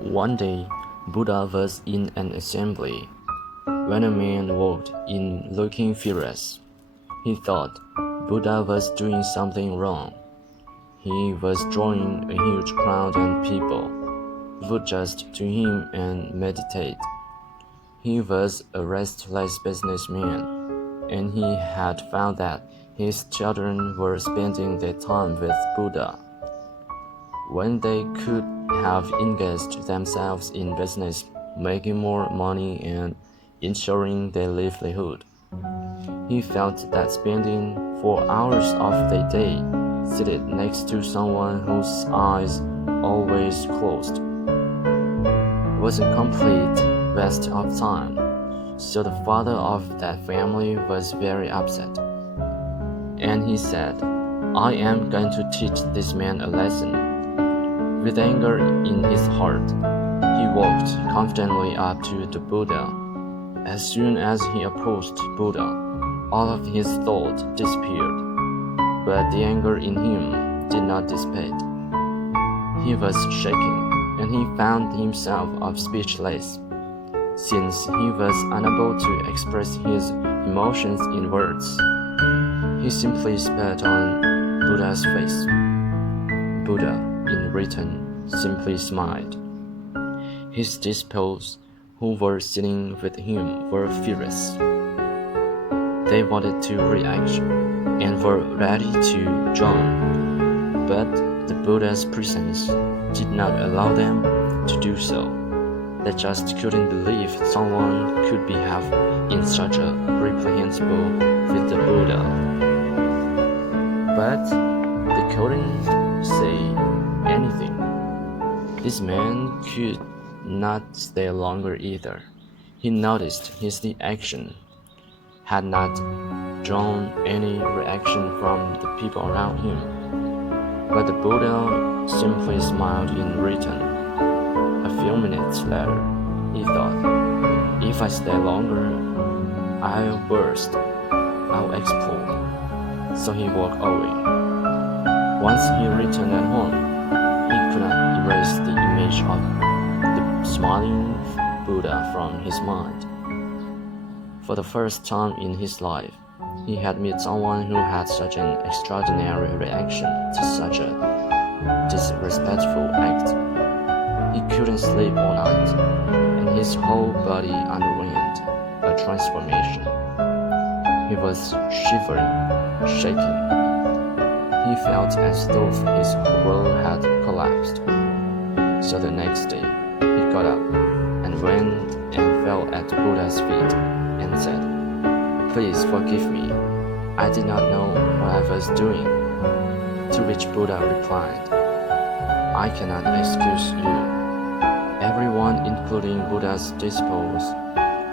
One day, Buddha was in an assembly when a man walked in looking furious. He thought Buddha was doing something wrong. He was drawing a huge crowd and people would just to him and meditate. He was a restless businessman, and he had found that his children were spending their time with Buddha when they could have engaged themselves in business, making more money and ensuring their livelihood. He felt that spending 4 hours of the day seated next to someone whose eyes always closed was a complete waste of time. So the father of that family was very upset, and he said, "I am going to teach this man a lesson." With anger in his heart, he walked confidently up to the Buddha. As soon as he approached Buddha, all of his thoughts disappeared, but the anger in him did not dissipate. He was shaking, and he found himself speechless, since he was unable to express his emotions in words. He simply spat on Buddha's face. Buddha, in return, simply smiled. His disciples, who were sitting with him, were furious. They wanted to react and were ready to join, but the Buddha's presence did not allow them to do so. They just couldn't believe someone could behave in such a reprehensible with the Buddha. But they couldn't say anything. This man could not stay longer either. He noticed his action had not drawn any reaction from the people around him. But the Buddha simply smiled in return. A few minutes later, he thought, if I stay longer, I'll burst, I'll explode. So he walked away. Once he returned at home, he could not erase the image of the smiling Buddha from his mind. For the first time in his life, he had met someone who had such an extraordinary reaction to such a disrespectful act. He couldn't sleep all night, and his whole body underwent a transformation. He was shivering, shaking. He felt as though his world had collapsed. So the next day, he got up and went and fell at the Buddha's feet and said, "Please forgive me. I did not know what I was doing." To which Buddha replied, "I cannot excuse you." Everyone, including Buddha's disciples,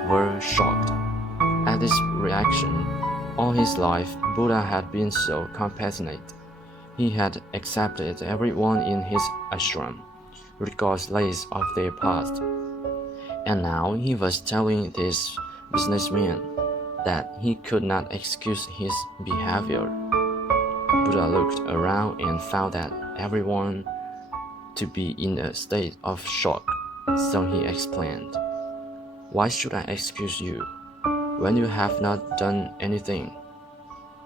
were shocked at this reaction. All his life, Buddha had been so compassionate. He had accepted everyone in his ashram, regardless of their past. And now he was telling this businessman that he could not excuse his behavior. Buddha looked around and found that everyone to be in a state of shock, so he explained, "Why should I excuse you when you have not done anything?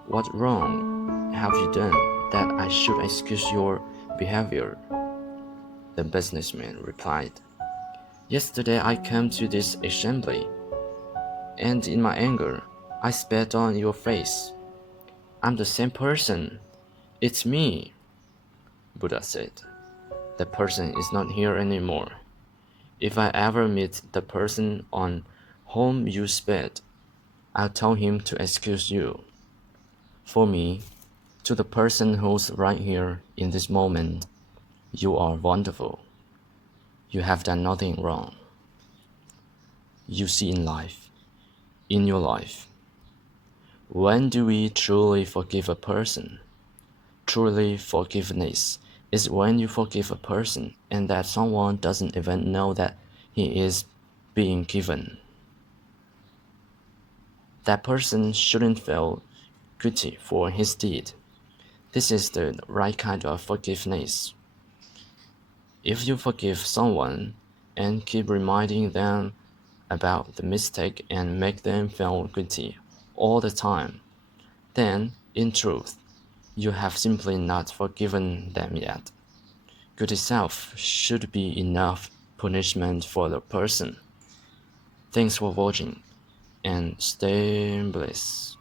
What wrong have you done that I should excuse your behavior?" The businessman replied, "Yesterday I came to this assembly, and in my anger, I spat on your face. I'm the same person. It's me." Buddha said, "The person is not here anymore. If I ever meet the person on whom you spat, I'll tell him to excuse you. For me, to the person who's right here in this moment, you are wonderful. You have done nothing wrong." You see, in your life, when do we truly forgive a person? Truly forgiveness is when you forgive a person and that someone doesn't even know that he is being given. That person shouldn't feel guilty for his deed. This is the right kind of forgiveness. If you forgive someone, and keep reminding them about the mistake and make them feel guilty all the time, then, in truth, you have simply not forgiven them yet. Good itself should be enough punishment for the person. Thanks for watching and stay bliss.